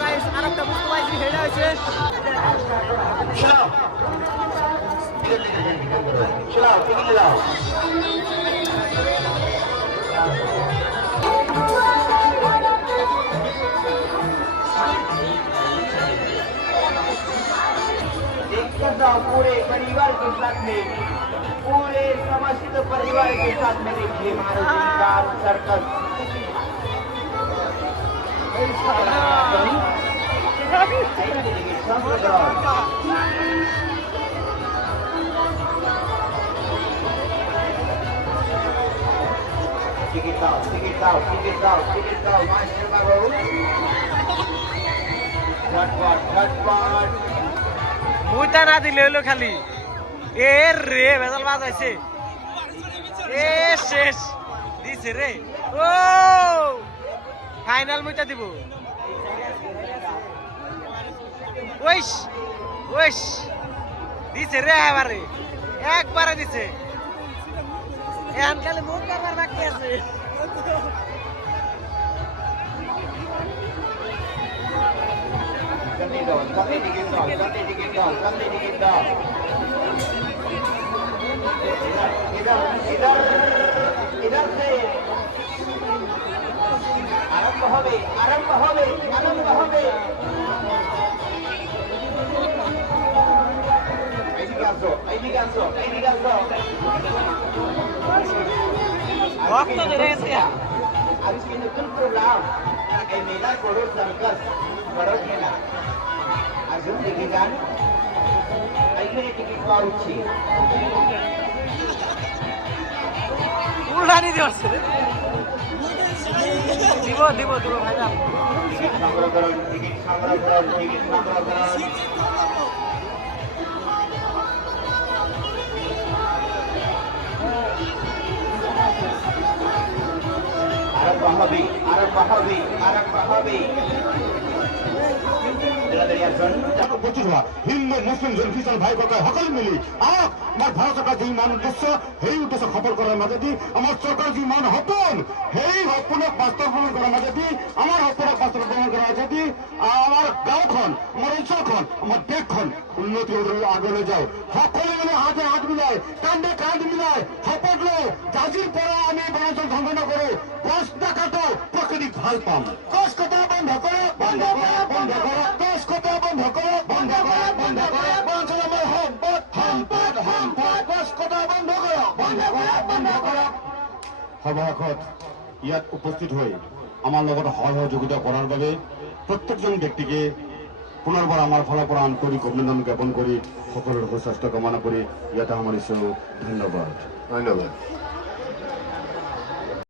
গাইস আরেকটা বুঝতে পারছি হেডা হয়েছে पूरे परिवार के साथ में पूरे समस्त परिवार के साथ में देखिए Maruti car circus ticket master बाबू झटपट মুইটা না দিলে হলো খালি এ রে বেজাল বাজ হয়েছে এ শেষ দিছে রে ও ফাইনাল মুইটা দিব ওইস ওইস দিছে রে এবারে একবারে দিছে এখন খালি মুখ কারবার বাকি আছে Sampai dikit dong. Idar se. Arambh hobe. Ini ganso. Waktu direct ya. Habis ini tuh program. Mela Kodo Circus. Baroda. Azum dikitan. Akhirnya tiket পাচ্ছি উল্টানি দিছে দিব ভাইরা টিকিট সংগ্রহ করুন আরম্ভ হবে হিন্দু মুসলিম খ্ৰীষ্টান ভাই ককাই সকলো মিলি আহক আমাৰ ভাৰত চৰকাৰ যি মান উদ্দেশ্য সেই উদ্দেশ্য সফল কৰাৰ মাজেদি আমাৰ চৰকাৰ যি মান সপোন সেই সপোনক বাস্তৱায়ন কৰাৰ মাজেদি আমাৰ সপোনক বাস্তৱায়ন কৰাৰ মাজেদি আমাৰ গাঁওখন আমাৰ অঞ্চলখন আমাৰ দেশখন উন্নতি আগলৈ যাওঁ সকলো মিলি হাতে হাত মিলাই কান্ধে কান্ধ মিলাই শপত লৈ আজিৰ পৰা আমি বনাঞ্চল ধ্বংস নকৰো গছ নাকাটো প্ৰকৃতিক ভাল পাম গছ কটা বন্ধ কৰক গছ কটা বন্ধ কৰক বনাঞ্চল আমাৰ সম্পদ গছ কটা বন্ধ কৰক সভাসদ ইয়াত উপস্থিত হৈ আমাৰ লগত সহযোগিতা কৰাৰ বাবে প্ৰত্যেকজন ব্যক্তিকে পুনৰবাৰ আমাৰ ফালৰ পৰা আন্তৰিক অভিনন্দন জ্ঞাপন কৰি সকলোৰে সুস্বাস্থ্য কামনা কৰি ইয়াতে সামৰিছোঁ ধন্যবাদ